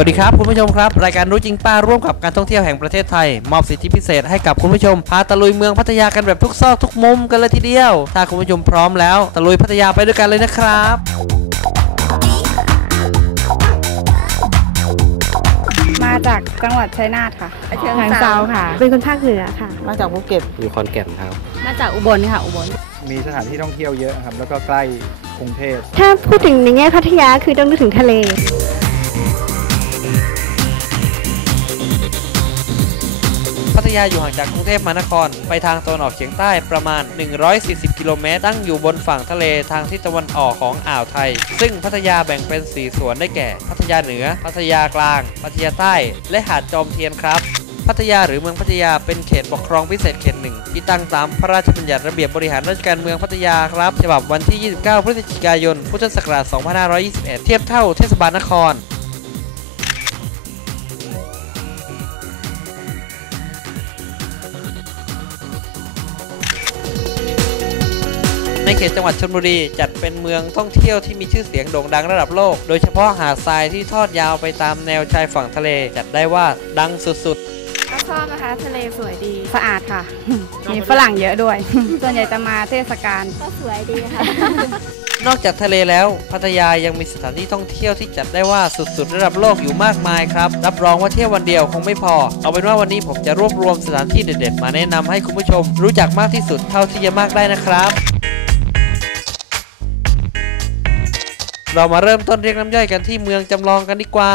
วัสดีครับคุณผู้ชมครับ รายการรู้จริงป้าร่วมกับการท่องเที่ยวแห่งประเทศไทย มอบสิทธิพิเศษให้กับคุณผู้ชม พาตะลุยเมืองพัทยากันแบบทุกซอกทุกมุมกันเลยทีเดียว ถ้าคุณผู้ชมพร้อมแล้วตะลุยพัทยาไปด้วยกันเลยนะครับมาจากจังหวัดชัยนาทค่ะเชิงทางเซาเซาค่ะ เป็นคนภาคเหนือค่ะ มาจากภูเก็ต อยู่คอนแก่นครับ มาจากอุบลค่ะอุบล มีสถานที่ท่องเที่ยวเยอะครับ แล้วก็ใกล้กรุงเทพ ถ้าพูดถึงในแง่พัทยาคือต้องนึกถึงทะเล ทยาอยู่ห่างจากกรุงเทพมหานคร ไปทางตะวันออกเฉียงใต้ประมาณ 140 กิโลเมตร ตั้งอยู่บนฝั่งทะเลทางทิศตะวันออกของอ่าวไทย ซึ่งพัทยาแบ่งเป็น4ส่วนได้แก่ พัทยาเหนือ พัทยากลาง พัทยาใต้ และหาดจอมเทียนครับพัทยาหรือเมืองพัทยาเป็นเขตปกครองพิเศษเขตหนึ่งที่ตั้งตามพระราชบัญญัติระเบียบบริหารราชการเมืองพัทยาครับฉบับวันที่ 29 พฤศจิกายน พุทธศักราช 2521 เทียบเท่าเทศบาลนคร ในเขตจังหวัดชลบุรี จัดเป็นเมืองท่องเที่ยวที่มีชื่อเสียงโด่งดังระดับโลก โดยเฉพาะหาดทรายที่ทอดยาวไปตามแนวชายฝั่งทะเล จัดได้ว่าดังสุดก็ชอบนะคะทะเลสวยดีสะอาดค่ะ มีฝรั่งเยอะด้วย ส่วนใหญ่จะมาเทศกาลก็สวยดีค่ะๆนอกจากทะเลแล้วพัทยายังมีสถานที่ท่องเที่ยวที่จัดได้ว่าสุดๆ ระดับโลกอยู่มากมายครับ รับรองว่าเที่ยววันเดียวคงไม่พอ เอาเป็นว่าวันนี้ผมจะรวบรวมสถานที่เด็ดๆ มาแนะนำให้คุณผู้ชม รู้จักมากที่สุดเท่าที่จะมากได้นะครับ เรามาเริ่มต้นเรียกน้ำย่อยกันที่เมืองจำลองกันดีกว่า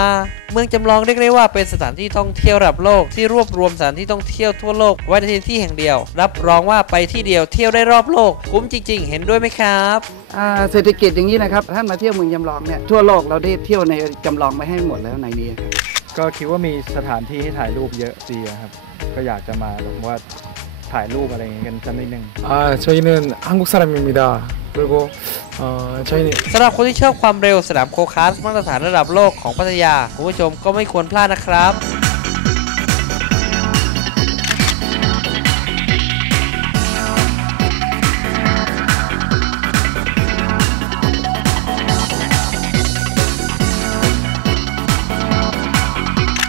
เมืองจำลองเรียกได้ว่าเป็นสถานที่ท่องเที่ยวระดับโลกที่รวบรวมสถานที่ท่องเที่ยวทั่วโลกไว้ในที่แห่งเดียว รับรองว่าไปที่เดียวเที่ยวได้รอบโลก คุ้มจริง ๆ เห็นด้วยไหมครับ อ่าเศรษฐกิจอย่างนี้นะครับท่านมาเที่ยวเมืองจำลองเนี่ยทั่วโลกเราได้เที่ยวในจำลองไปให้หมดแล้วในนี้ครับ ก็คิดว่ามีสถานที่ให้ถ่ายรูปเยอะดีอะครับ ก็อยากจะมาแบบว่าถ่ายรูปอะไรอย่างเงี้ยกันสักนิดนึง 아, 저희는 한국 사람입니다. 그리고 어, 저희는 สำหรับคนที่ชอบความเร็วสนามโคคาสมาตรฐานระดับโลกของพัทยาคุณผู้ชมก็ไม่ควรพลาดนะครับ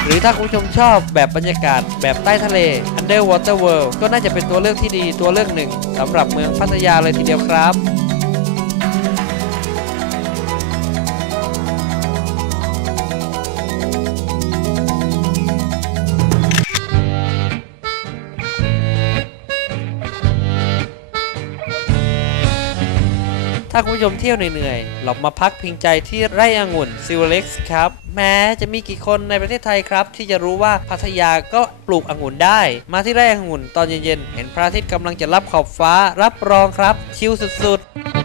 หรือถ้าคุณผู้ชมชอบแบบบรรยากาศแบบใต้ทะเล Underwater World ก็น่าจะเป็นตัวเลือกที่ดีตัวเลือกหนึ่งสำหรับเมืองพัทยาเลยทีเดียวครับ ถ้าคุณผู้ชมเที่ยวเหนื่อยๆลบมาพักพิงใจที่ไร่องุ่นซิวเล็กซ์ครับ แม้จะมีกี่คนในประเทศไทยครับ ที่จะรู้ว่าพัทยาก็ปลูกองุ่นได้ มาที่ไร่องุ่นตอนเย็นๆ เห็นพระอาทิตย์กำลังจะรับขอบฟ้ารับรองครับ ชิลสุดๆ